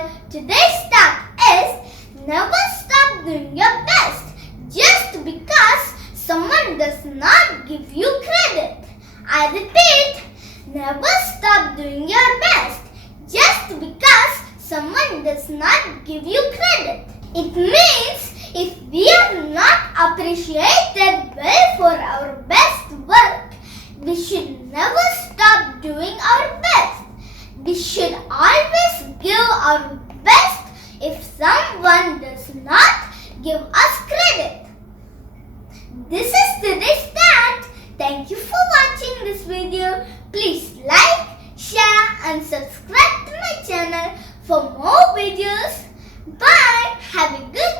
channel. Today's talk is never stop doing your best just because someone does not give you credit. I repeat, never stop doing your best just because someone does not give you credit. It means if we are not appreciated well for our best work, we should never stop doing our best. We should always give our best if someone does not give us credit. This is today's start. Thank you for watching this video. Please like, share and subscribe to my channel for more videos. Bye. Have a good